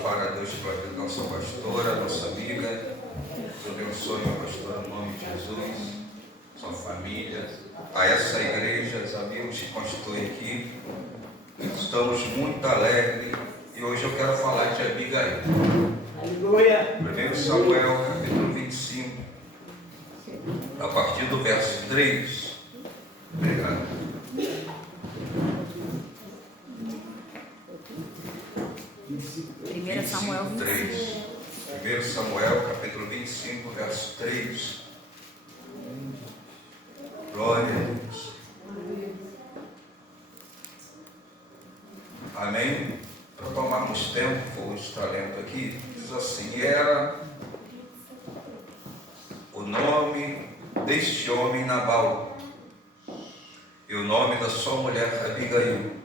louvar a Deus pela vida da nossa pastora, nossa amiga. Deus abençoe a pastora, em nome de Jesus, sua família, a essa igreja, os amigos que constituem aqui. Estamos muito alegres e hoje eu quero falar de Abigail. Aleluia. 1 Samuel, capítulo 25, a partir do verso 3. Obrigado. 1 Samuel 3. 1 Samuel, capítulo 25, verso 3. Glória a Deus. Amém? Para tomarmos tempo, vou estar lendo aqui. Diz assim: e era o nome deste homem Nabal, e o nome da sua mulher Abigail.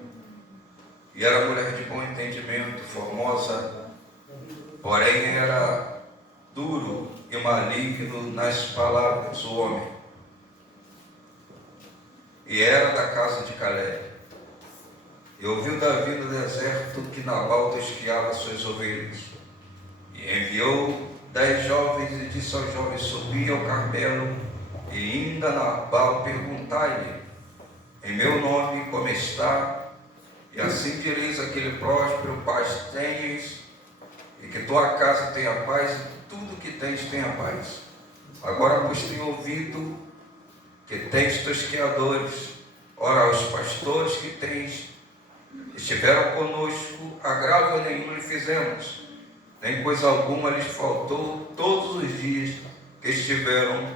E era mulher de bom entendimento, formosa, porém era duro e maligno nas palavras, o homem. E era da casa de Caleb. E ouviu Davi no deserto que Nabal tosqueava suas ovelhas. E enviou 10 jovens e disse aos jovens: subi ao Carmelo, e ainda Nabal perguntai-lhe, em meu nome como está? E assim direis aquele próspero paz tens, e que tua casa tenha paz, e tudo que tens tenha paz. Agora, pois, tenho ouvido que tens tosqueadores. Ora, os pastores que tens estiveram conosco, agravo nenhum lhe fizemos, nem coisa alguma lhes faltou todos os dias que estiveram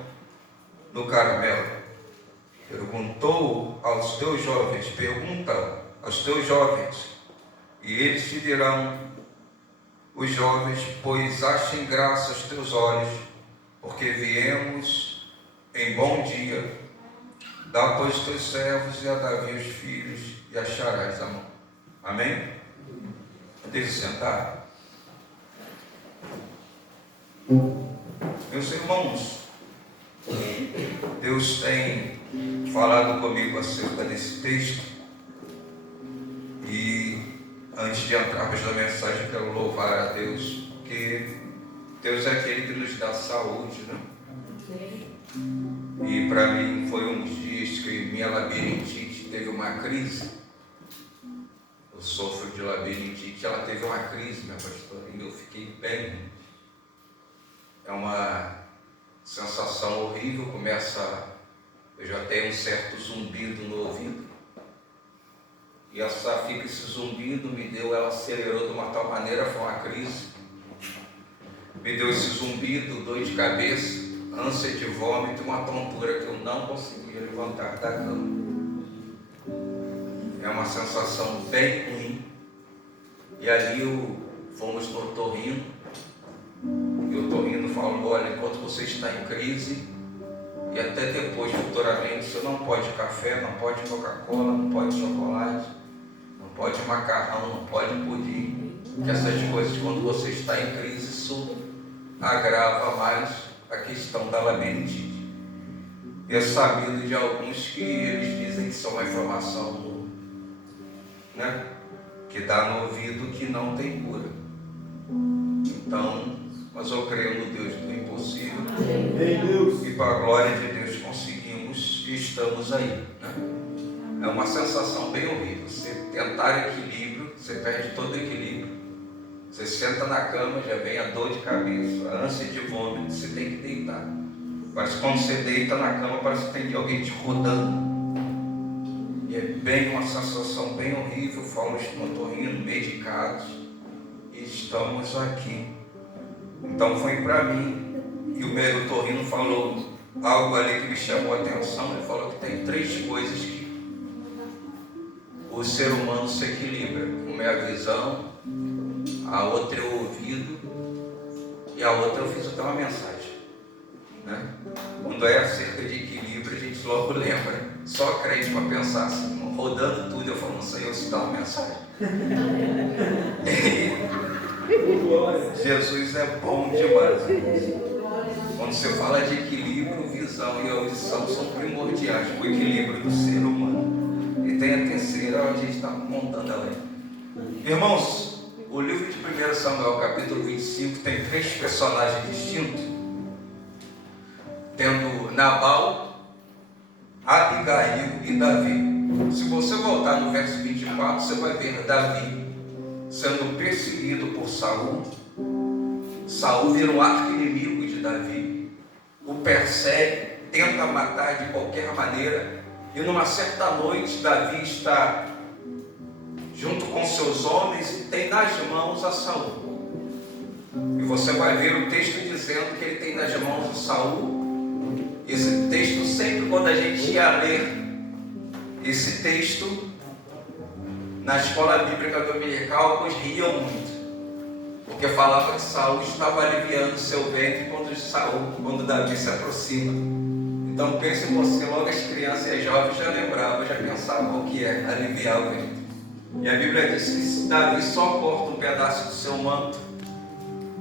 no Carmelo. Perguntou aos teus jovens, pergunta aos teus jovens, e eles te dirão, os jovens, pois achem graça aos teus olhos, porque viemos em bom dia. Dá, pois, teus servos e a Davi os filhos, e acharás a mão. Amém? Deixe sentar. Meus irmãos, Deus tem falado comigo acerca desse texto. E antes de entrarmos na mensagem, eu quero louvar a Deus, porque Deus é aquele que nos dá saúde, né? E para mim foi uns dias que minha labirintite teve uma crise. Eu sofro de labirintite, ela teve uma crise, minha pastora, e eu fiquei bem. É uma sensação horrível, eu já tenho um certo zumbido no ouvido. E esse zumbido ela acelerou de uma tal maneira, foi uma crise. Me deu esse zumbido, dor de cabeça, ânsia de vômito, uma tontura que eu não conseguia levantar da cama. É uma sensação bem ruim. E ali fomos no otorrino, e o otorrino falou: olha, enquanto você está em crise, e até depois, futuramente, você não pode café, não pode Coca-Cola, não pode chocolate, não pode macarrão, não pode pudim, que essas coisas, quando você está em crise, isso agrava mais a questão da labirintite. E é sabido de alguns que eles dizem que são uma informação, né, que dá no ouvido, que não tem cura. Então, mas eu creio no Deus do impossível. E para a glória de Deus conseguimos e estamos aí, né? É uma sensação bem horrível. Você tentar equilíbrio, você perde todo o equilíbrio. Você senta na cama, já vem a dor de cabeça, a ânsia de vômito, você tem que deitar. Parece que quando você deita na cama, parece que tem alguém te rodando. E é bem uma sensação bem horrível. Fomos no otorrino, medicados, e estamos aqui. Então foi para mim, e o meu otorrino falou algo ali que me chamou a atenção. Ele falou que tem 3 coisas que o ser humano se equilibra. Uma é a visão, a outra é o ouvido, e a outra eu fiz até uma mensagem, né? Quando é acerca de equilíbrio, a gente logo lembra. Só crente para pensar assim, rodando tudo, eu falo, não sei, eu citar uma mensagem. Jesus é bom demais. Quando você fala de equilíbrio, visão e audição são primordiais para o equilíbrio do ser humano. E tem a terceira, a gente está montando ela aí. Irmãos, o o livro de 1 Samuel, capítulo 25, tem 3 personagens distintos, tendo Nabal, Abigail e Davi. Se você voltar no verso 24, você vai ver Davi sendo perseguido por Saul. Saul vira um arqui-inimigo de Davi, o persegue, tenta matar de qualquer maneira, e numa certa noite Davi está junto com seus homens e tem nas mãos a Saul. E você vai ver o texto dizendo que ele tem nas mãos a Saul. Esse texto, sempre quando a gente ia ler esse texto na escola bíblica dominical, alguns riam muito, porque falavam que Saul estava aliviando seu ventre quando Davi se aproxima. Então pense em você, logo as crianças e as jovens já lembravam, já pensavam o que é aliviar o ventre. E a Bíblia diz que Davi só corta um pedaço do seu manto.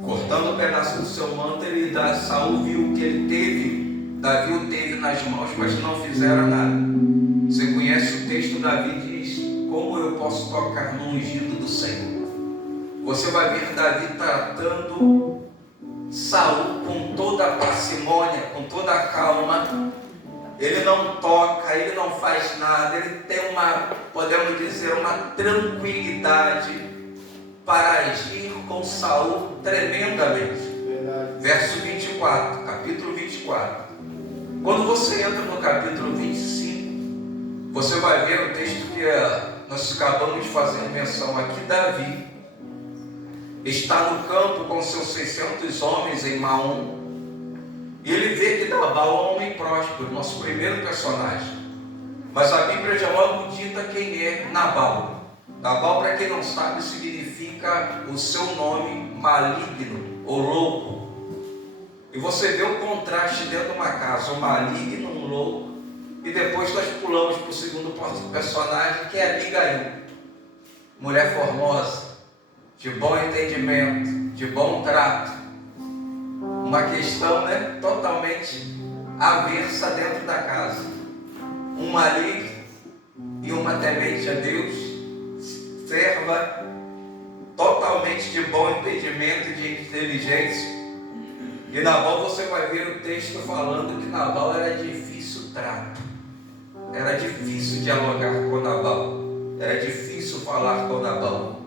Cortando um pedaço do seu manto, Saul viu que ele teve, Davi o teve nas mãos, mas não fizeram nada. Você conhece o texto, Davi diz: como eu posso tocar no ungido do Senhor? Você vai ver Davi tratando Saul com toda a parcimônia, com toda a calma. Ele não toca, ele não faz nada, ele tem podemos dizer, uma tranquilidade para agir com Saul tremendamente. Verso 24, capítulo 24. Quando você entra no capítulo 25, você vai ver o texto que nós acabamos de fazer menção aqui. Davi está no campo com seus 600 homens em Maom. E ele vê que Nabal é um homem próspero, nosso primeiro personagem. Mas a Bíblia já logo dita quem é Nabal. Nabal, para quem não sabe, significa o seu nome maligno ou louco. E você vê o contraste dentro de uma casa, um maligno, um louco. E depois nós pulamos para o segundo personagem, que é Abigail. Mulher formosa, de bom entendimento, de bom trato. Uma questão, totalmente aversa dentro da casa. Um maligno e uma temente a Deus, serva totalmente de bom entendimento e de inteligência. E Nabal, você vai ver o texto falando que Nabal era difícil trato. Era difícil dialogar com Nabal. Era difícil falar com Nabal.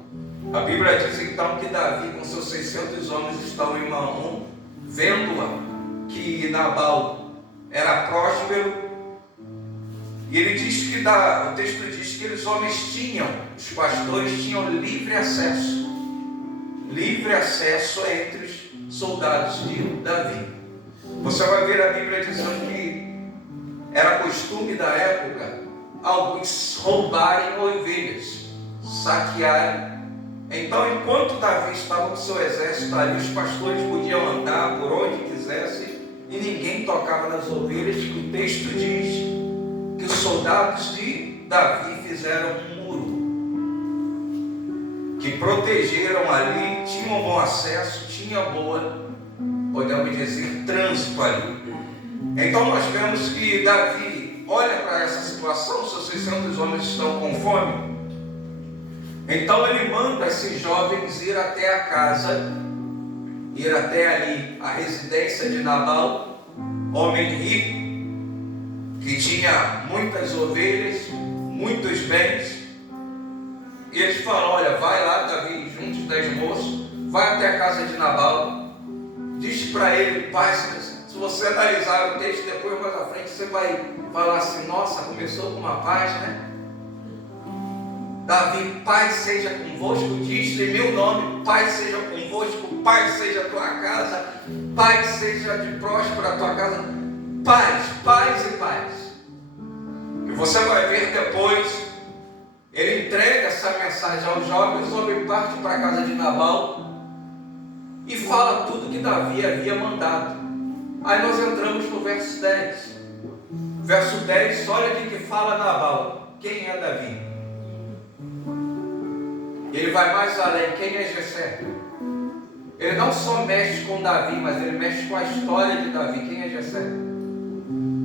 A Bíblia diz então que Davi com seus 600 homens estão em Maom, vendo que Nabal era próspero. E ele diz que o texto diz que os homens os pastores tinham livre acesso entre os soldados de Davi. Você vai ver a Bíblia dizendo que era costume da época alguns roubarem ovelhas, saquearem. Então, enquanto Davi estava com seu exército ali, os pastores podiam andar por onde quisessem e ninguém tocava nas ovelhas. Que o texto diz que os soldados de Davi fizeram um muro, que protegeram ali, tinham bom acesso, tinha podemos dizer, trânsito ali. Então nós vemos que Davi olha para essa situação, seus 600 homens estão com fome. Então ele manda esses jovens ir até a casa, ir até ali a residência de Nabal, homem rico, que tinha muitas ovelhas, muitos bens. E eles falam: olha, vai lá, Davi, junto de 10 moços, vai até a casa de Nabal, diz para ele, pai, se você analisar o texto, depois mais à frente você vai falar assim: nossa, começou com uma paz, Davi, paz seja convosco, diz em meu nome, paz seja convosco, paz seja a tua casa, paz seja de próspero a tua casa, paz, paz e paz. E você vai ver depois, ele entrega essa mensagem aos jovens, o homem parte para a casa de Nabal e fala tudo que Davi havia mandado. Aí nós entramos no verso 10. Verso 10, olha o que fala Nabal. Quem é Davi? Ele vai mais além. Quem é Jessé? Ele não só mexe com Davi, mas ele mexe com a história de Davi. Quem é Jessé?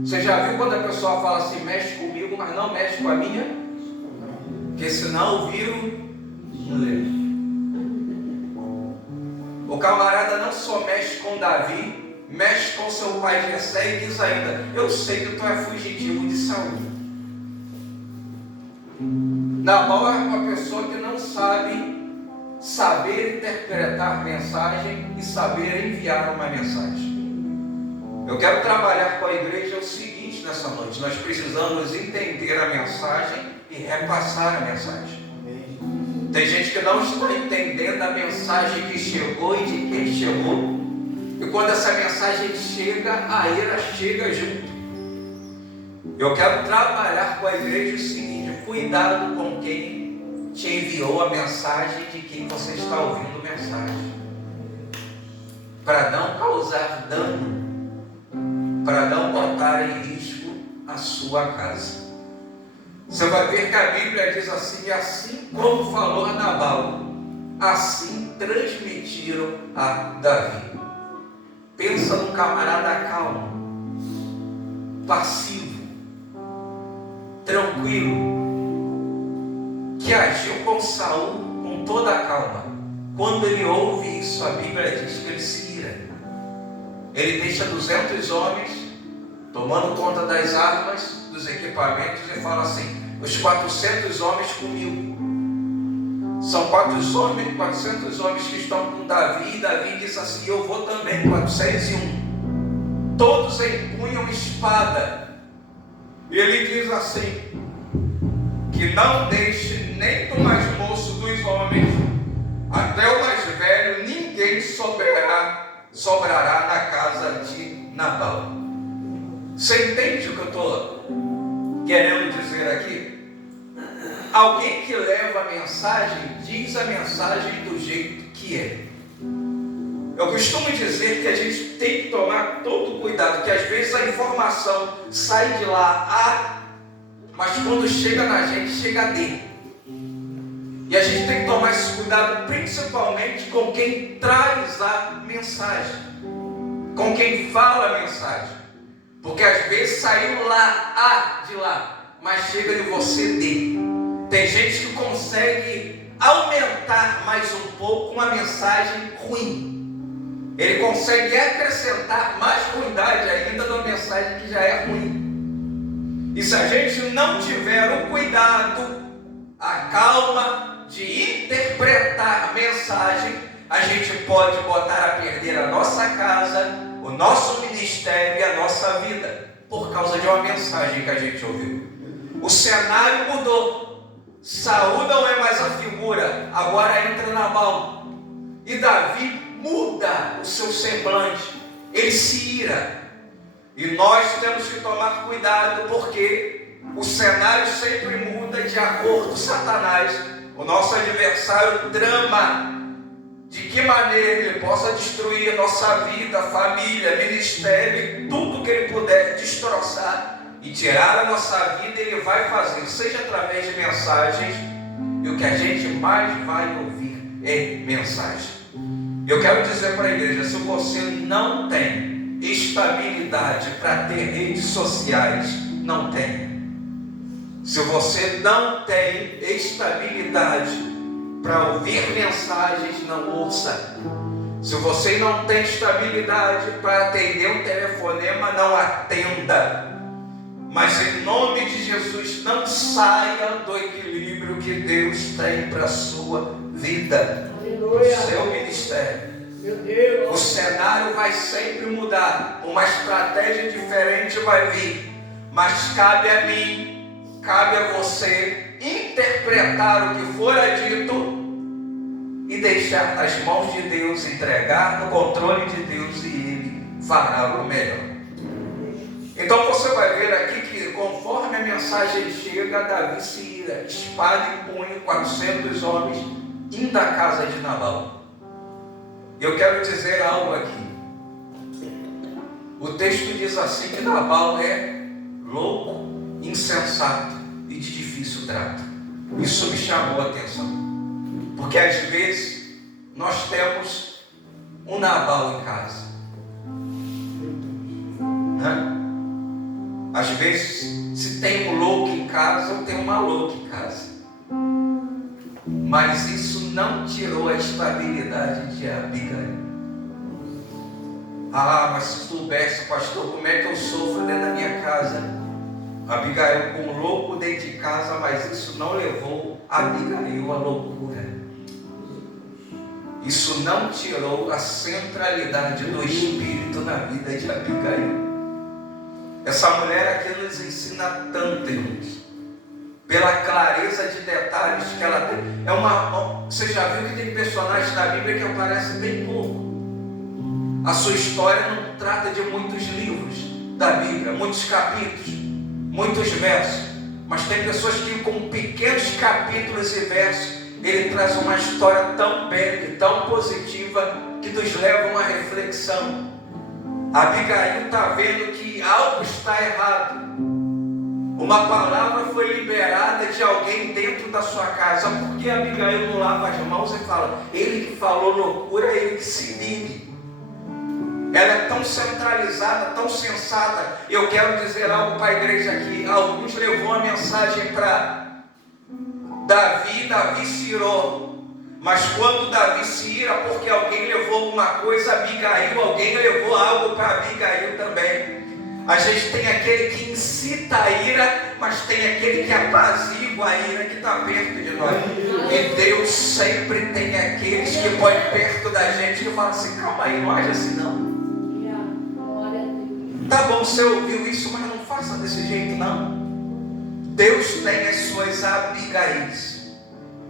Você já viu quando a pessoa fala assim: mexe comigo, mas não mexe com a minha? Porque senão viro mulher. O camarada não só mexe com Davi, mexe com seu pai Jessé e diz ainda: eu sei que tu é fugitivo de Saul. Nabal é uma pessoa que não saber interpretar mensagem e saber enviar uma mensagem. Eu quero trabalhar com a igreja o seguinte nessa noite: nós precisamos entender a mensagem e repassar a mensagem. Tem gente que não está entendendo a mensagem que chegou e de quem chegou. E quando essa mensagem chega, a ira chega junto. Eu quero trabalhar com a igreja o seguinte: cuidado com quem te enviou a mensagem, de quem você está ouvindo a mensagem, para não causar dano, para não botar em risco a sua casa. Você vai ver que a Bíblia diz assim: assim como falou a Nabal, assim transmitiram a Davi. Pensa num camarada calmo, passivo, tranquilo, que agiu com Saul com toda a calma. Quando ele ouve isso, a Bíblia diz que ele se ira. Ele deixa 200 homens tomando conta das armas, dos equipamentos, e fala assim: os 400 homens comigo. São 400 homens que estão com Davi, e Davi diz assim: eu vou também, 401. Todos empunham espada. E ele diz assim: que não deixe nem do mais moço dos homens até o mais velho, ninguém sobrará na casa de Nabal. Você entende o que eu estou querendo dizer aqui? Alguém que leva a mensagem, diz a mensagem do jeito que é. Eu costumo dizer que a gente tem que tomar todo cuidado, que às vezes a informação sai de lá A, mas quando chega na gente, chega D. E a gente tem que tomar esse cuidado principalmente com quem traz a mensagem, com quem fala a mensagem. Porque às vezes saiu lá A de lá, mas chega de você D. Tem gente que consegue aumentar mais um pouco uma mensagem ruim. Ele consegue acrescentar mais ruindade ainda numa mensagem que já é ruim. E se a gente não tiver o cuidado, a calma de interpretar a mensagem, a gente pode botar a perder a nossa casa, o nosso ministério e a nossa vida, por causa de uma mensagem que a gente ouviu. O cenário mudou. Saul não é mais a figura, agora entra Nabal. E Davi muda o seu semblante, ele se ira. E nós temos que tomar cuidado, porque o cenário sempre muda de acordo com Satanás. O nosso adversário trama de que maneira ele possa destruir a nossa vida, família, ministério, tudo que ele puder destroçar e tirar a nossa vida, ele vai fazer, seja através de mensagens, e o que a gente mais vai ouvir é mensagem. Eu quero dizer para a igreja: se você não tem estabilidade para ter redes sociais, não tenha. Se você não tem estabilidade para ouvir mensagens, não ouça. Se você não tem estabilidade para atender um telefonema, não atenda. Mas em nome de Jesus, não saia do equilíbrio que Deus tem para a sua vida, seu ministério. O cenário vai sempre mudar, uma estratégia diferente vai vir, mas cabe a mim, cabe a você interpretar o que for dito e deixar nas mãos de Deus, entregar no controle de Deus, e Ele fará o melhor. Então você vai ver aqui que conforme a mensagem chega, Davi se ira, espada em punho, 400 homens indo à casa de Nabal. Eu quero dizer algo aqui. O texto diz assim que Nabal é louco, insensato e de difícil trato. Isso me chamou a atenção, porque às vezes nós temos um Nabal em casa, né? Às vezes, se tem um louco em casa, eu tenho uma louca em casa. Mas isso não tirou a estabilidade de Abigail. Ah, mas se soubesse, pastor, como é que eu sofro dentro da minha casa. Abigail com um louco dentro de casa, mas isso não levou Abigail à loucura. Isso não tirou a centralidade do Espírito na vida de Abigail. Essa mulher aqui nos ensina tanto, irmãos, pela clareza de detalhes que ela tem. Você já viu que tem personagens da Bíblia que aparecem bem pouco. A sua história não trata de muitos livros da Bíblia, muitos capítulos, muitos versos, mas tem pessoas que com pequenos capítulos e versos ele traz uma história tão bela e tão positiva que nos leva a uma reflexão. Abigail está vendo que algo está errado. Uma palavra foi liberada de alguém dentro da sua casa. Por que Abigail não lava as mãos e fala: ele que falou loucura, ele que se ligue? Ela é tão centralizada, tão sensata. Eu quero dizer algo para a igreja aqui. Alguns levou a mensagem para Davi se irou. Mas quando Davi se ira porque alguém levou alguma coisa, Abigail, alguém levou algo para Abigail também. A gente tem aquele que incita a ira, mas tem aquele que apazigua a ira que está perto de nós. E Deus sempre tem aqueles que põem perto da gente e falam assim: calma aí, não age assim não. Tá bom, você ouviu isso, mas não faça desse jeito não. Deus tem as suas Abigais,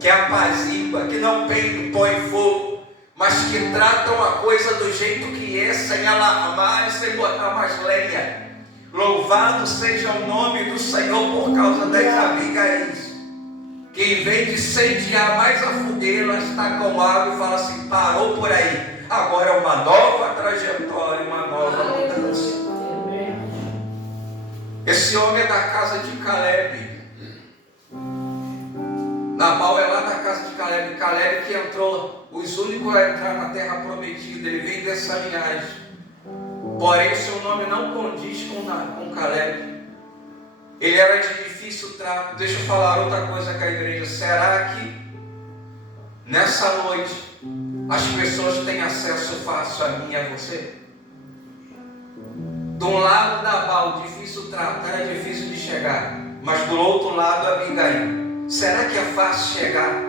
que apazigua, que não põe fogo, mas que tratam a coisa do jeito que é, sem alarmar e sem botar mais lenha. Louvado seja o nome do Senhor por causa das Abigais, que em vez de incendiar mais a fogueira, ela está com água e fala assim: parou por aí, agora é uma nova trajetória, uma nova mudança. Esse homem é da casa de Caleb. Nabal é lá da casa de Caleb. Caleb que entrou, os únicos a entrar na terra prometida. Ele vem dessa linhagem. Porém, seu nome não condiz com Caleb. Ele era de difícil trato. Deixa eu falar outra coisa com a igreja. Será que nessa noite as pessoas têm acesso fácil a mim e a você? De um lado, Nabal, difícil trato, era difícil de chegar. Mas do outro lado, Abigail. Será que é fácil chegar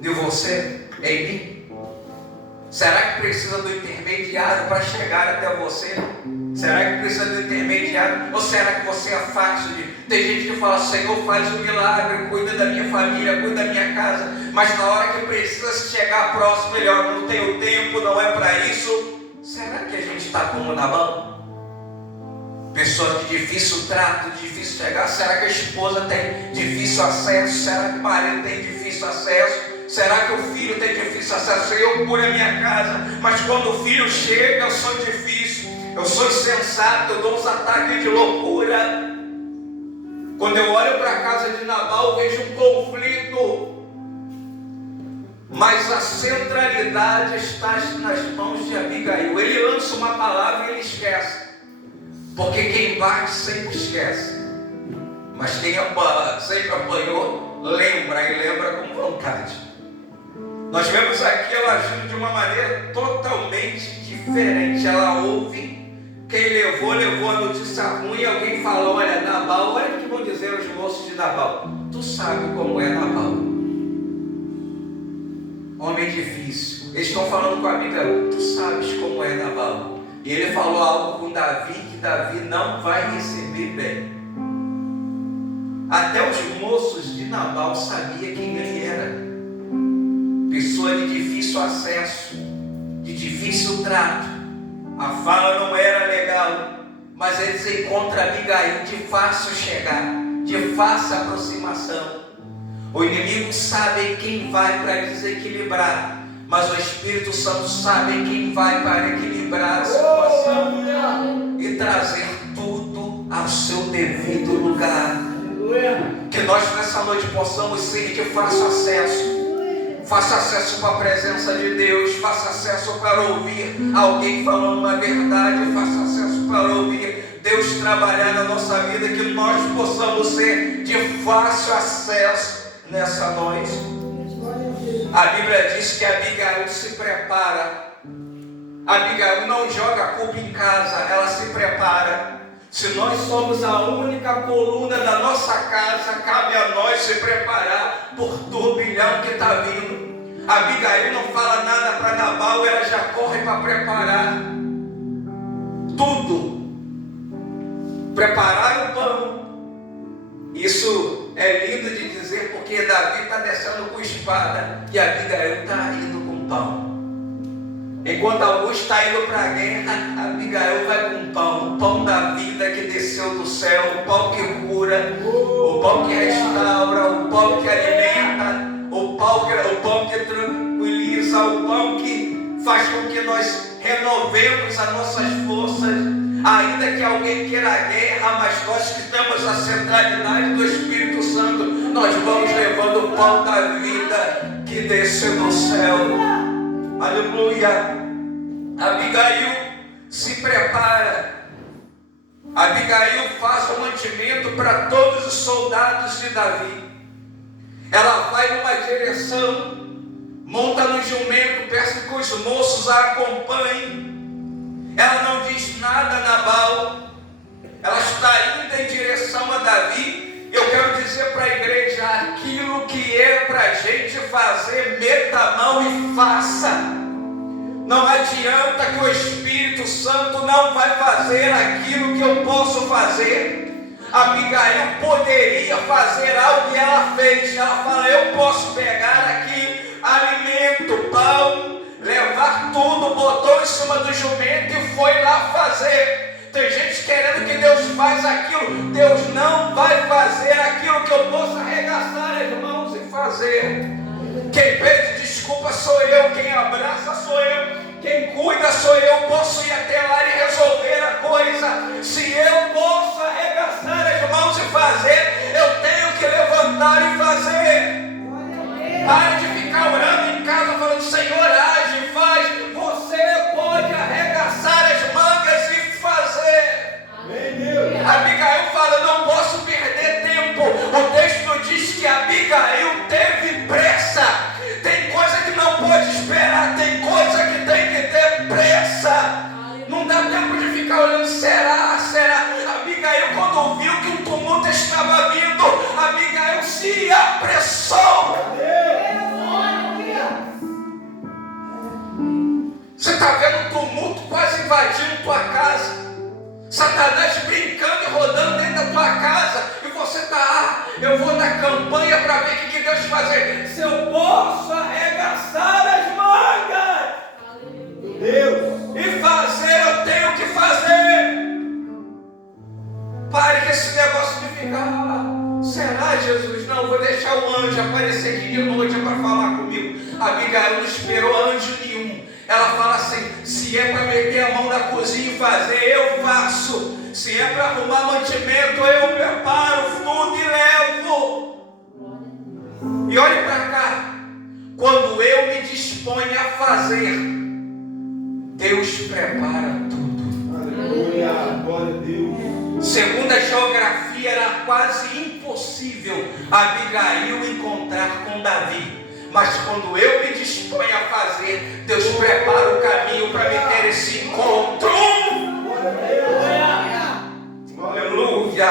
de você em mim? Será que precisa do intermediário para chegar até você? Será que precisa do intermediário? Ou será que você é fácil de... Tem gente que fala: Senhor, faz um milagre, cuida da minha família, cuida da minha casa. Mas na hora que precisa chegar próximo, melhor, não tenho tempo, não é para isso. Será que a gente está como Nabal? Pessoas de difícil trato, de difícil chegar. Será que a esposa tem difícil acesso? Será que o marido tem difícil acesso? Será que o filho tem difícil acesso? Eu curo a minha casa, mas quando o filho chega, eu sou difícil, eu sou insensato, eu dou uns ataques de loucura. Quando eu olho para a casa de Nabal, eu vejo um conflito, mas a centralidade está nas mãos de Abigail. Ele lança uma palavra e ele esquece. Porque quem bate sempre esquece, mas quem sempre apanhou, lembra, e lembra com vontade. Nós vemos aqui ela agindo de uma maneira totalmente diferente. Ela ouve, quem levou a notícia ruim, e alguém falou: olha, Nabal, olha o que vão dizer os moços de Nabal. Tu sabe como é Nabal, homem difícil. Eles estão falando com a amiga: tu sabes como é Nabal. E ele falou algo com Davi, que Davi não vai receber bem. Até os moços de Nabal sabiam quem ele era. Pessoa de difícil acesso, de difícil trato. A fala não era legal, mas eles encontram Abigail de fácil chegar, de fácil aproximação. O inimigo sabe quem vai para desequilibrar, mas o Espírito Santo sabe quem vai para equilibrar a situação e trazer tudo ao seu devido lugar. Que nós nessa noite possamos ser de fácil acesso. Faça acesso para a presença de Deus. Faça acesso para ouvir alguém falando uma verdade. Faça acesso para ouvir Deus trabalhar na nossa vida. Que nós possamos ser de fácil acesso nessa noite. A Bíblia diz que Abigail se prepara Abigail não joga a culpa em casa, ela se prepara. Se nós somos a única coluna da nossa casa, cabe a nós se preparar por turbilhão que está vindo. Abigail não fala nada para Nabal, ela já corre para preparar tudo. Preparar o pão. Isso é lindo de dizer, porque Davi está descendo com espada e Abigail está indo com pão. Enquanto Augusto está indo para a guerra, Abigail vai com pão. O pão da vida que desceu do céu, o pão que cura, o pão que restaura, o pão que alimenta, o pão que tranquiliza, o pão que faz com que nós renovemos as nossas forças. Ainda que alguém queira a guerra, mas nós que temos a centralidade do Espírito Santo, nós vamos levando o pão da vida que desceu do céu. Aleluia. Abigail se prepara. Abigail faz o mantimento para todos os soldados de Davi. Ela vai numa direção, monta no jumento, peça que os moços a acompanhem. Ela não diz nada a Nabal. Ela está indo em direção a Davi. Eu quero dizer para a igreja: aquilo que é para a gente fazer, meta a mão e faça. Não adianta que o Espírito Santo não vai fazer aquilo que eu posso fazer. Abigail poderia fazer algo e ela fez. Ela fala: eu posso pegar aqui alimento, pão, levar tudo, botou em cima do jumento e foi lá fazer. Tem gente querendo que Deus faz aquilo. Deus não vai fazer aquilo que eu posso arregaçar as mãos e fazer. Quem pede desculpa sou eu, quem abraça sou eu, quem cuida sou eu. Posso ir até lá e resolver a coisa. Se eu posso arregaçar as mãos e fazer, eu tenho que levantar e fazer. Pare de ficar orando em casa falando: Senhor, age, faz. Você pode arregaçar as mangas e fazer. Abigail fala: não posso perder tempo. O texto diz que Abigail teve pressa. Tem coisa que não pode esperar, tem coisa que tem que ter pressa. Não dá tempo de ficar olhando: será? Abigail, quando viu que um tumulto estava vindo, Abigail se apressou. Você está vendo um tumulto quase invadindo tua casa, Satanás brincando e rodando dentro da tua casa, e você está: eu vou na campanha para ver o que Deus fazer. Se eu posso arregaçar as mangas, Deus, e fazer, eu tenho que fazer. Pare com esse negócio de ficar: será, Jesus? Não, vou deixar o anjo aparecer aqui de noite para falar comigo. Abigail não esperou anjo nenhum. Ela fala assim: se é para meter a mão na cozinha e fazer, eu faço. Se é para arrumar mantimento, eu preparo tudo e levo. E olhe para cá: quando eu me disponho a fazer, Deus prepara tudo. Aleluia, glória a Deus. Segundo a geografia, era quase impossível Abigail encontrar com Davi. Mas quando eu me disponho a fazer, Deus prepara o caminho para me ter esse encontro. Aleluia.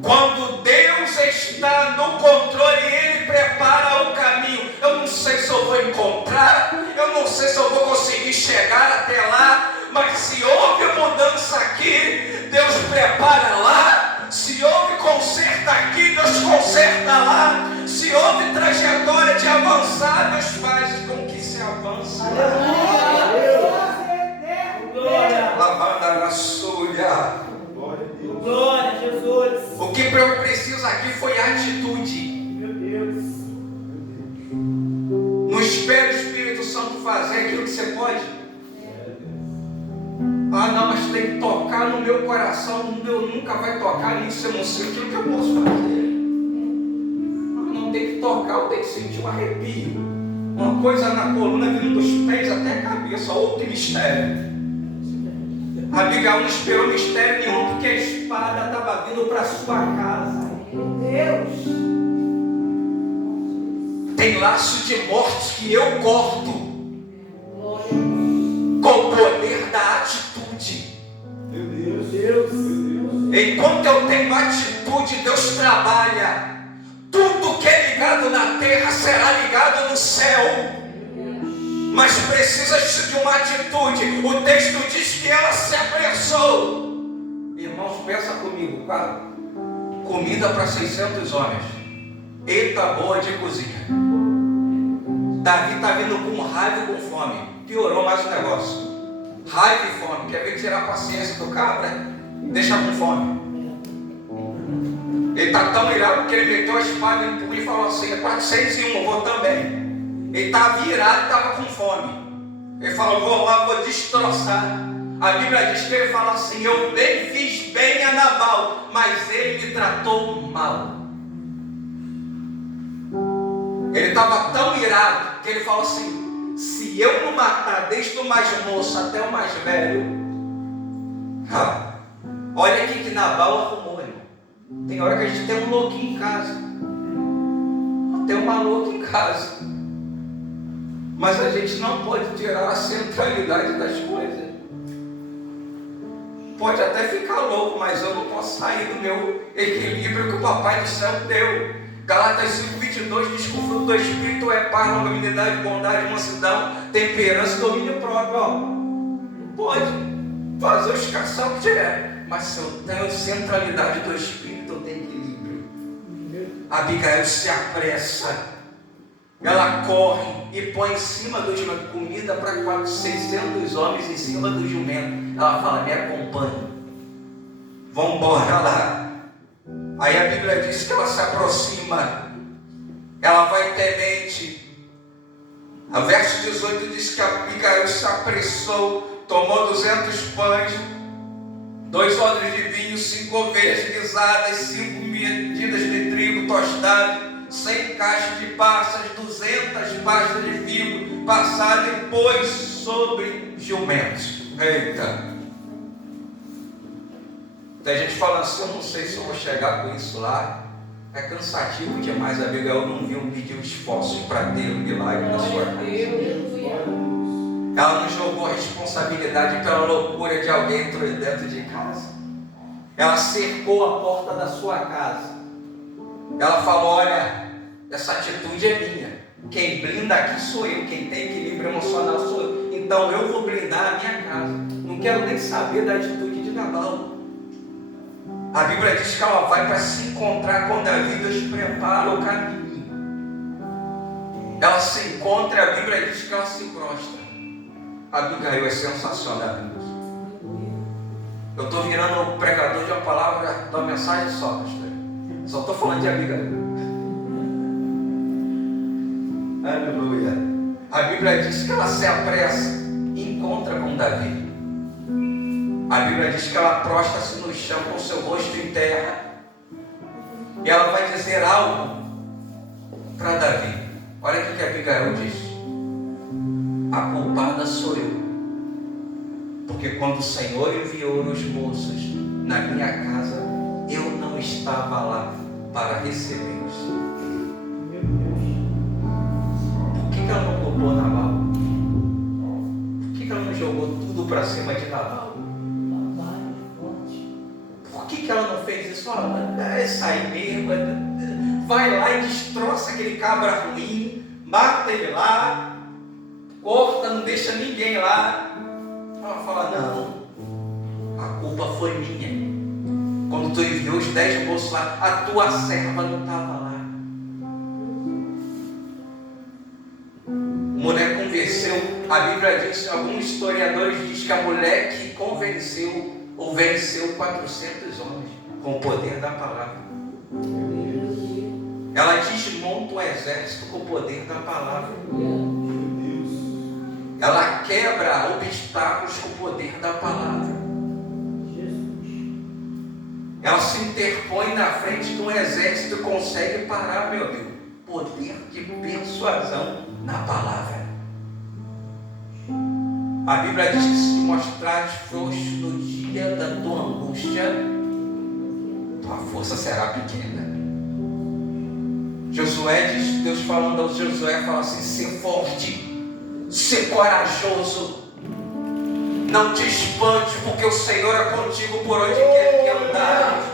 Quando Deus está no controle, Ele prepara o caminho. Eu não sei se eu vou encontrar, eu não sei se eu vou conseguir chegar até lá, mas se houve mudança aqui, Deus prepara lá. Se houve conserto aqui, Deus conserta lá. Se houve trajetória de avançar, Deus faz com que se avance lá. Lavada na sulha. Glória a Jesus. O que eu preciso aqui foi atitude. Meu Deus. Não espere o Espírito Santo fazer aquilo que você pode. Ah, não, mas tem que tocar no meu coração. Deus nunca vai tocar nisso. Eu não sei aquilo que eu posso fazer. Não tem que tocar, eu tenho que sentir um arrepio. Uma coisa na coluna vindo dos pés até a cabeça. Outro mistério. Abigail não esperou mistério nenhum, porque a espada estava vindo para sua casa. Deus. Tem laço de morte que eu corto. Deus. Enquanto eu tenho atitude, Deus trabalha. Tudo que é ligado na terra será ligado no céu. Mas precisa de uma atitude. O texto diz que ela se apressou. Irmãos, pensa comigo, cara. Comida para 600 homens. Eita boa de cozinha. Davi está vindo com raiva e com fome. Piorou mais o negócio. Raiva e fome. Quer ver tirar a paciência do cabra? Deixa com fome. Ele está tão irado que ele meteu a espada em punho e falou assim: é 401, eu vou também. Ele estava virado, estava com fome. Ele falou: vou lá, vou destroçar. A Bíblia diz que ele fala assim: eu bem fiz bem a Nabal, mas ele me tratou mal. Ele estava tão irado que ele falou assim: se eu não matar desde o mais moço até o mais velho, olha aqui que Nabal arrumou, irmão. Tem hora que a gente tem um louquinho em casa, tem uma louca em casa, mas a gente não pode tirar a centralidade das coisas. Pode até ficar louco, mas eu não posso sair do meu equilíbrio que o Papai do Céu deu. Galatas 5:22 diz que o fruto do Espírito é paz, longanimidade, bondade, mansidão, temperança e domínio próprio. Pode fazer os caçar o que tiver, mas se eu tenho centralidade do Espírito, eu tenho equilíbrio. Abigail se apressa, ela corre e põe em cima do jumento comida para 600 homens em cima do jumento. Ela fala: me acompanhe, vamos embora lá. Aí a Bíblia diz que ela se aproxima, ela vai temente. O verso 18 diz que Abigail se apressou, tomou 200 pães, 2 odres de vinho, 5 ovelhas guisadas, 5 medidas de trigo tostado, 100 caixas de passas, 200 pastas de figo passado e pôs sobre jumentos. Eita! Tem gente falando assim: eu não sei se eu vou chegar com isso lá. É cansativo demais. A Abigail não viu mediu esforços para ter um milagre na sua casa. Ela não jogou a responsabilidade pela loucura de alguém dentro de casa. Ela cercou a porta da sua casa. Ela falou: olha, essa atitude é minha. Quem blinda aqui sou eu. Quem tem equilíbrio emocional sou eu. Então eu vou blindar a minha casa. Não quero nem saber da atitude de Nabal. A Bíblia diz que ela vai para se encontrar com Davi. Deus prepara o caminho. Ela se encontra e a Bíblia diz que ela se prostra. A Abigail é sensacional. Eu estou virando o pregador de uma palavra, de uma mensagem só, pastor. Só estou falando de Abigail. Aleluia. A Bíblia diz que ela se apressa e encontra com Davi. A Bíblia diz que ela prostra-se no chão com seu rosto em terra. E ela vai dizer algo para Davi. Olha o que a Abigail diz: a culpada sou eu, porque quando o Senhor enviou os moços na minha casa, eu não estava lá para recebê-los. Por que ela não culpou Nabal? Por que ela não jogou tudo para cima de Nabal? Por que ela não fez isso? É isso aí mesmo. Vai lá e destroça aquele cabra ruim, mata ele lá, corta, não deixa ninguém lá. Ela fala: não, a culpa foi minha. Quando tu enviou os 10 moços lá, a tua serva não estava lá. A mulher convenceu. A Bíblia diz, alguns historiadores dizem que a mulher que convenceu ou venceu 400 homens com o poder da palavra. Ela desmonta um exército com o poder da palavra. Ela quebra obstáculos com o poder da palavra. Ela se interpõe na frente de um exército e consegue parar, meu Deus. Poder de persuasão na palavra. A Bíblia diz que se te mostrares frouxo no dia da tua angústia, tua força será pequena. Josué diz, Deus falando ao Josué, fala assim: ser forte, ser corajoso, Não te espante, porque o Senhor é contigo por onde quer que andares.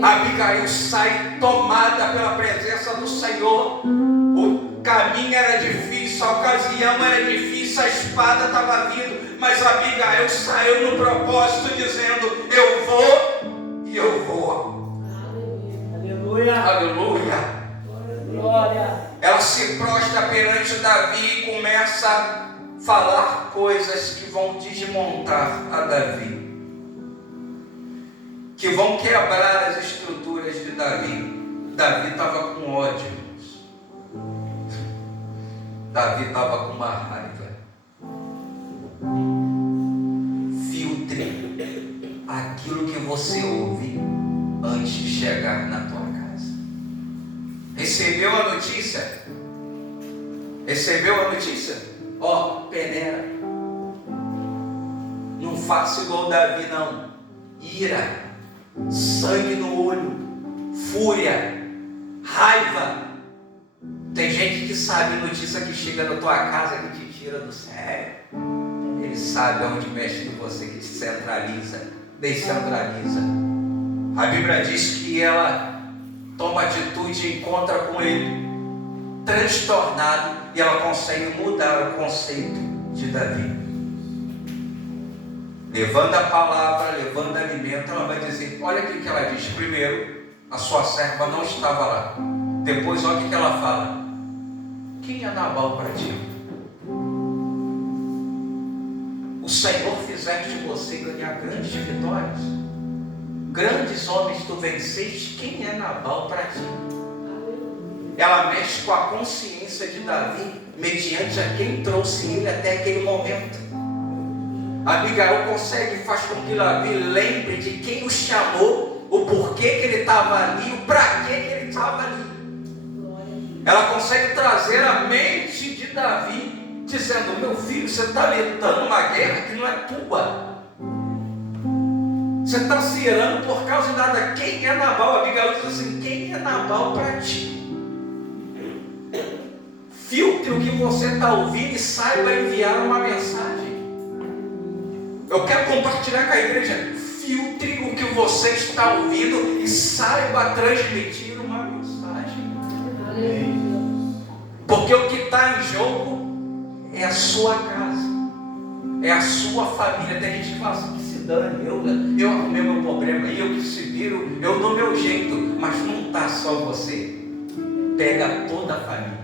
Abigail sai tomada pela presença do Senhor. O caminho era difícil, a ocasião era difícil, a espada estava vindo, mas Abigail saiu no propósito dizendo: eu vou e eu vou. Aleluia. Aleluia. Glória. Ela se prostra perante Davi e começa a falar coisas que vão desmontar a Davi, que vão quebrar as estruturas de Davi. Davi estava com ódio, irmãos. Davi estava com uma raiva. Filtre aquilo que você ouve antes de chegar na tua casa. Recebeu a notícia? Recebeu a notícia? Ó, peneira. Não faça igual Davi, não. Ira, sangue no olho, fúria, raiva. Tem gente que sabe notícia que chega na tua casa que te tira do sério. Ele sabe aonde mexe em você, que te centraliza, descentraliza. A Bíblia diz que ela toma atitude e encontra com ele transtornado, e ela consegue mudar o conceito de Davi. Levando a palavra, levando alimento, ela vai dizer: olha o que ela diz. Primeiro, a sua serva não estava lá. Depois, olha o que ela fala: quem é Nabal para ti? O Senhor fizeste você ganhar grandes vitórias, grandes homens tu venceste. Quem é Nabal para ti? Ela mexe com a consciência de Davi, mediante a quem trouxe ele até aquele momento. Abigail consegue, faz com que Davi lembre de quem o chamou, o porquê que ele estava ali, o para que ele estava ali. Ela consegue trazer a mente de Davi, dizendo: meu filho, você está lutando uma guerra que não é tua. Você está se irando por causa de nada. Quem é Nabal? Abigail diz assim: quem é Nabal para ti? Filtre o que você está ouvindo e saiba enviar uma mensagem. Eu quero compartilhar com a igreja: filtre o que você está ouvindo e saiba transmitir uma mensagem. Porque o que está em jogo é a sua casa, é a sua família. Tem gente que fala assim: que se dane, eu arrumei meu problema, eu que se viro, eu dou meu jeito. Mas não está só você, pega toda a família.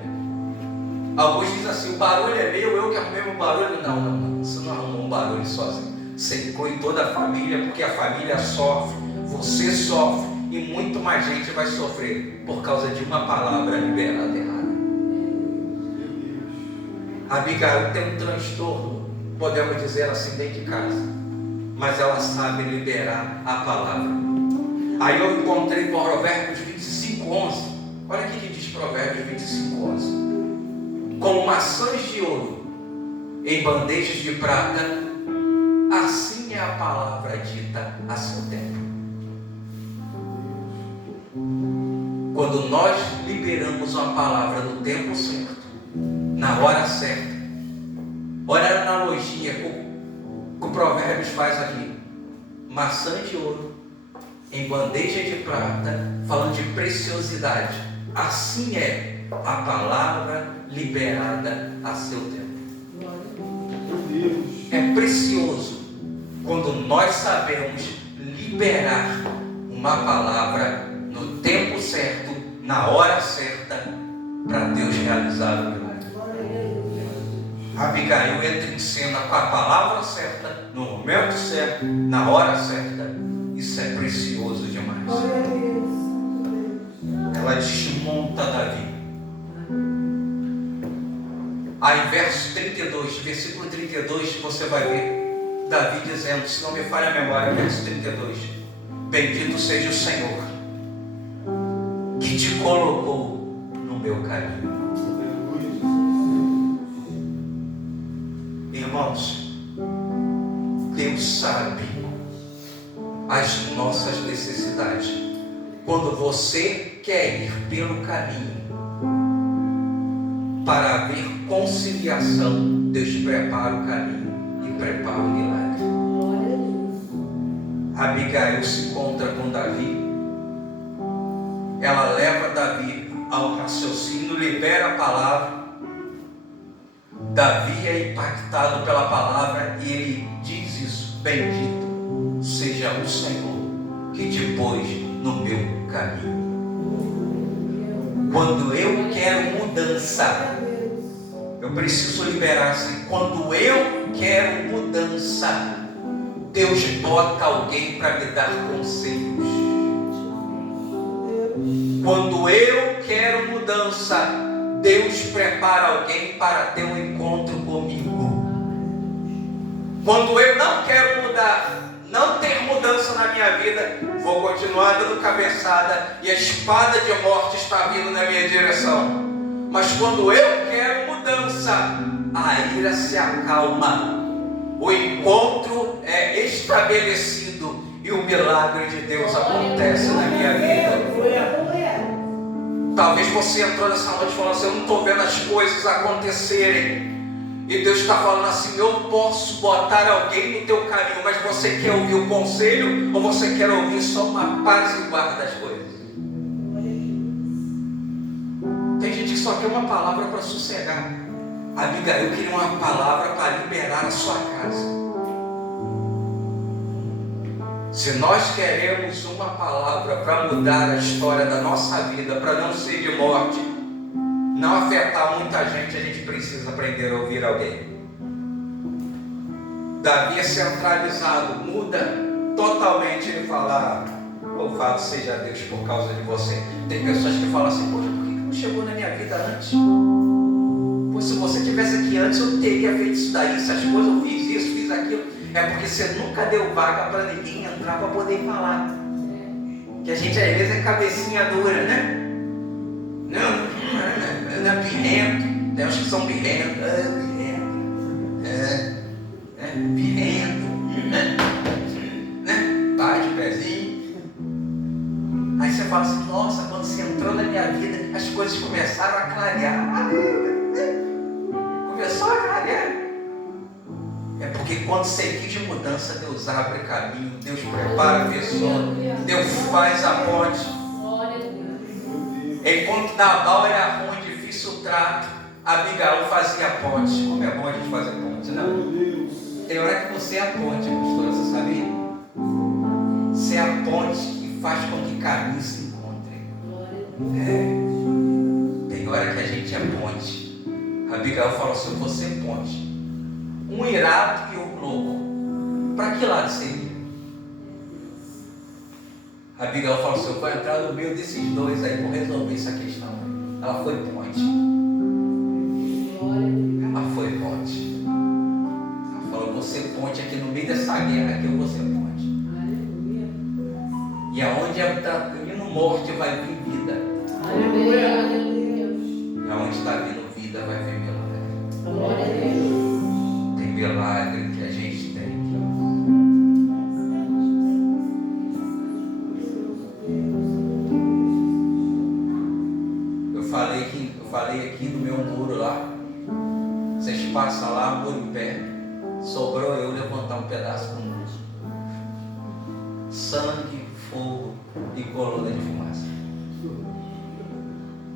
Alguns dizem assim: o barulho é meu, eu que arrumei meu barulho. Não, você não arrumou um barulho sozinho. Você inclui toda a família, porque a família sofre, você sofre, e muito mais gente vai sofrer por causa de uma palavra liberada errada. Abigail tem um transtorno, podemos dizer assim, dentro de casa, mas ela sabe liberar a palavra. Aí eu encontrei Provérbios 25:11. Olha o que diz Provérbios 25:11. Como maçãs de ouro em bandejas de prata, assim é a palavra dita a seu tempo. Quando nós liberamos uma palavra no tempo certo, na hora certa, olha a analogia que o Provérbios faz aqui: maçã de ouro em bandeja de prata, falando de preciosidade. Assim é a palavra liberada a seu tempo. É precioso quando nós sabemos liberar uma palavra no tempo certo, na hora certa, para Deus realizar o milagre. Abigail entra em cena com a palavra certa, no momento certo, na hora certa. Isso é precioso demais. Ela desmonta Davi. Aí verso 32, versículo 32, você vai ver Davi dizendo, se não me falha a memória, verso 32: bendito seja o Senhor que te colocou no meu caminho. Irmãos, Deus sabe as nossas necessidades. Quando você quer ir pelo caminho para haver conciliação, Deus prepara o caminho e prepara um milagre. Abigail se encontra com Davi. Ela leva Davi ao raciocínio, libera a palavra. Davi é impactado pela palavra e ele diz isso: bendito seja o Senhor que te pôs no meu caminho. Quando eu quero mudança, eu preciso liberar assim. Quando eu quero mudança, Deus bota alguém para me dar conselhos. Quando eu quero mudança, Deus prepara alguém para ter um encontro comigo. Quando eu não quero mudar, não ter mudança na minha vida, vou continuar dando cabeçada e a espada de morte está vindo na minha direção. Mas quando eu quero mudança, a ira se acalma, o encontro é estabelecido e o milagre de Deus acontece na minha vida. Talvez você entrou nessa noite falando assim: eu não estou vendo as coisas acontecerem. E Deus está falando assim: eu posso botar alguém no teu caminho, mas você quer ouvir o conselho ou você quer ouvir só uma paz e guarda das coisas? Tem gente que só quer uma palavra para sossegar. Abigail queria uma palavra para liberar a sua casa. Se nós queremos uma palavra para mudar a história da nossa vida, para não ser de morte, não afetar muita gente, a gente precisa aprender a ouvir alguém. Davi é centralizado, muda totalmente. Ele fala: louvado seja Deus por causa de você. Tem pessoas que falam assim: poxa, por que não chegou na minha vida antes? Pois se você estivesse aqui antes, eu teria feito isso daí, essas coisas, eu fiz isso, fiz aquilo. É porque você nunca deu vaga para ninguém entrar para poder falar. Que a gente às vezes é cabecinha dura, né? Não é birrento. Tem uns que são birrentos. Birrento. Pai de pezinho. Aí você fala assim: nossa, quando você entrou na minha vida, as coisas começaram a clarear. Começou a clarear. É porque quando você quis de mudança, Deus abre caminho, Deus prepara a pessoa, Deus faz a ponte. Enquanto Nabal era ruim, difícil o trato, Abigail fazia a ponte. Como é bom a gente fazer ponte, não? Tem hora que você é a ponte, pastor, você sabia? Você é a ponte que faz com que caminhos se encontrem. Tem hora que a gente é ponte. Abigail falou assim: eu vou ser ponte. Um irado e um louco. Para que lado seria? Abigail falou assim: eu vou entrar no meio desses dois aí, vou resolver essa questão. Ela foi ponte. Ela foi ponte. Ela falou: eu vou ser ponte aqui no meio dessa guerra, aqui eu vou ser ponte. E aonde está vindo morte, vai vir vida. E aonde está vindo vida, vai vir milagre. Tem milagre que a gente tem. Eu falei aqui no meu muro lá. Vocês passam lá, muro em pé. Sobrou eu levantar um pedaço do muro. Sangue, fogo e coluna de fumaça.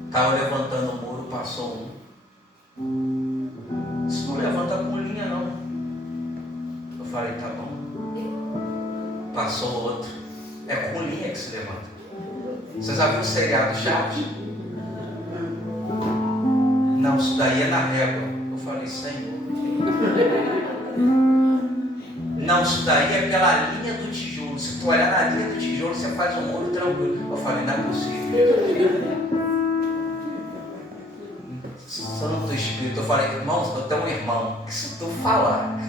Estava levantando o muro, passou um. Isso não levanta com linha não. Eu falei: tá bom. Passou outro. É com linha que se levanta. Vocês já viram o seriado Chaves? Não, isso daí é na régua. Eu falei: Senhor. Não, isso daí é pela linha do tijolo. Se tu olhar na linha do tijolo, você faz um muro tranquilo. Eu falei: não é possível, Jesus. Santo Espírito. Eu falei: irmãos, eu tenho um irmão que se tu falar,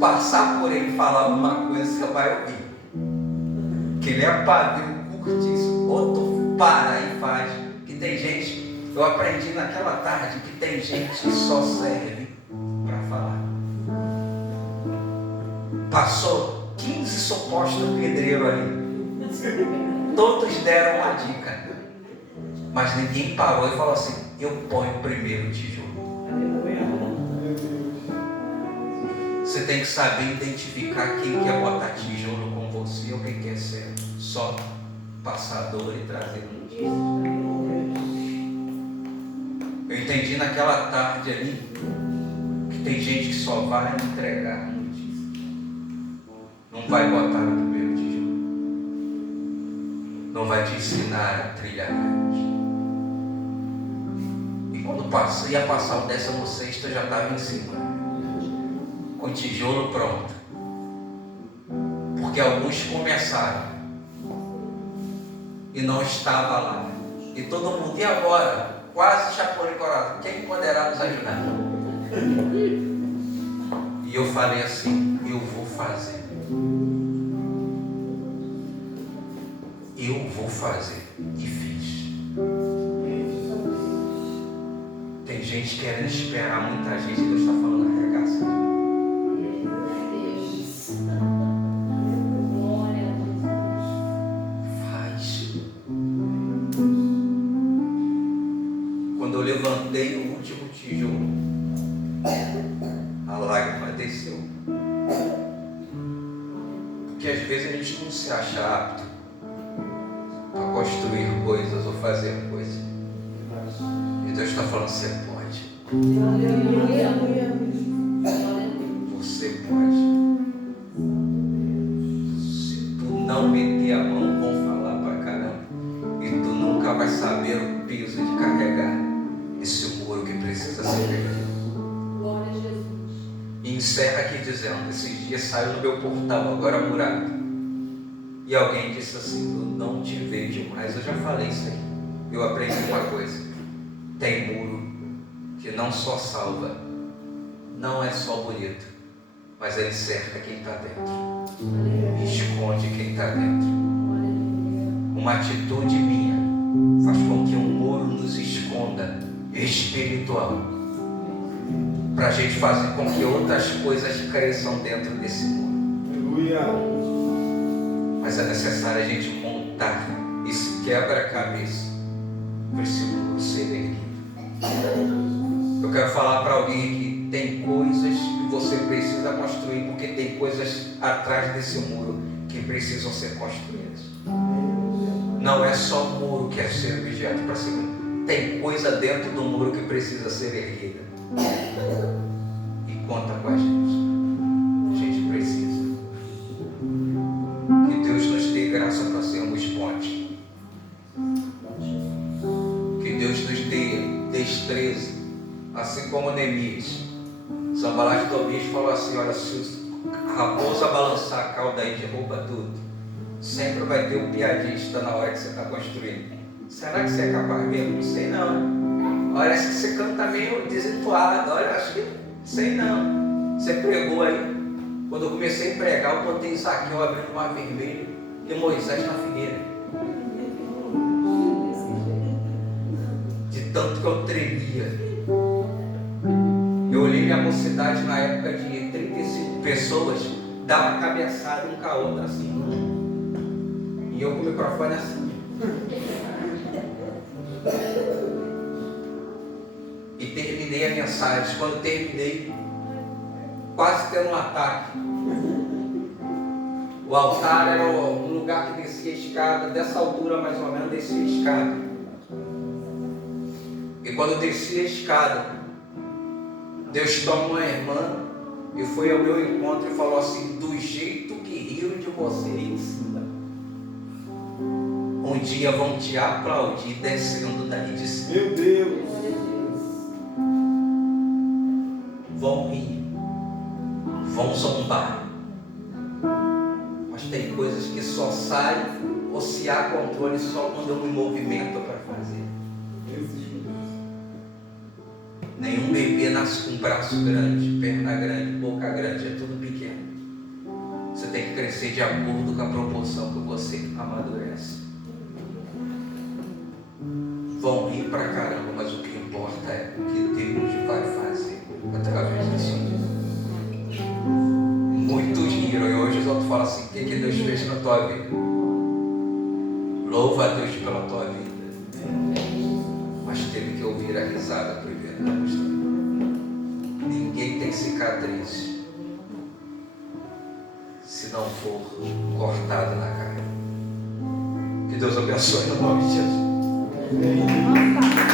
passar por ele e falar alguma coisa, você vai ouvir. Que ele é padrinho, curte isso. Ou tu para e faz. Que tem gente, eu aprendi naquela tarde que tem gente que só serve para falar. Passou 15 supostos pedreiros ali. Todos deram uma dica. Mas ninguém parou e falou assim: eu ponho o primeiro tijolo. tem que saber identificar quem quer botar tijolo com você ou quem quer ser só passador e trazer luz. Eu entendi naquela tarde ali que tem gente que só vai entregar notícia, não vai botar no primeiro tijolo, não vai te ensinar a trilhar luz. E quando ia passar o 16º, eu já estava em cima, com o tijolo pronto, porque alguns começaram e não estava lá, e todo mundo, e agora? Quase chapou em coragem, quem poderá nos ajudar? E eu falei assim, eu vou fazer, e fiz. Tem gente querendo esperar muita gente, Deus está falando, arregaça. Levantei o último tijolo, a lágrima desceu, porque às vezes a gente não se acha apto a construir coisas ou fazer coisas, e Deus está falando, você pode, você pode, se tu não meter a mão, vão falar pra caramba, e tu nunca vai saber o peso de carregar esse muro que precisa ser feito. Glória a Jesus. E encerra aqui dizendo, esses dias saiu no meu portal, agora murado, e alguém disse assim, eu não te vejo mais. Eu já falei isso aí, eu aprendi uma coisa, tem muro que não só salva, não é só bonito, mas ele cerca quem está dentro, esconde quem está dentro. Uma atitude minha faz com que um muro nos esconda espiritual, para a gente fazer com que outras coisas cresçam dentro desse mundo. Aleluia. Mas é necessário a gente montar esse quebra-cabeça para esse muro ser erguido. Eu quero falar para alguém que tem coisas que você precisa construir, porque tem coisas atrás desse muro que precisam ser construídas. Não é só o muro que é ser objeto para ser. Tem coisa dentro do muro que precisa ser erguida. E conta com a gente. A gente precisa. Que Deus nos dê graça para sermos ponte. Que Deus nos dê destreza. Assim como Neemias. Sanballat e Tobias falou assim, olha, se a raposa balançar a cauda aí, derruba tudo. Sempre vai ter um piadista na hora que você está construindo. Será que você é capaz mesmo? Não sei não. Olha, acho que você canta meio desentoado. Olha, acho que sei não. Você pregou aí. Quando eu comecei a pregar, eu botei Isaqueu abrindo o mar vermelho e Moisés na figueira. De tanto que eu tremia. Eu olhei minha mocidade na época de 35 pessoas, dava cabeçada um com a outra assim. E eu com o microfone assim. E terminei a mensagem. Quando terminei, quase tendo um ataque. O altar era um lugar que descia a escada, dessa altura mais ou menos, descia a escada. E quando eu desci a escada, Deus tomou uma irmã e foi ao meu encontro e falou assim, do jeito que riram de você aí em cima, um dia vão te aplaudir descendo daí de cima. Meu Deus. Vão rir, vão zombar, mas tem coisas que só saem ou se há controle só quando eu me movimento para fazer. Nenhum bebê nasce com braço grande, perna grande, boca grande, é tudo pequeno. Você tem que crescer de acordo com a proporção que você amadurece. Vão rir pra caramba, mas o que importa é o que Deus vai fazer através disso. Muitos riram e hoje os outros falam assim, o que Deus fez na tua vida? Louva a Deus pela tua vida. Mas teve que ouvir a risada primeiro. Ninguém tem cicatriz se não for cortada na carne. Que Deus abençoe no nome de Jesus. Amém.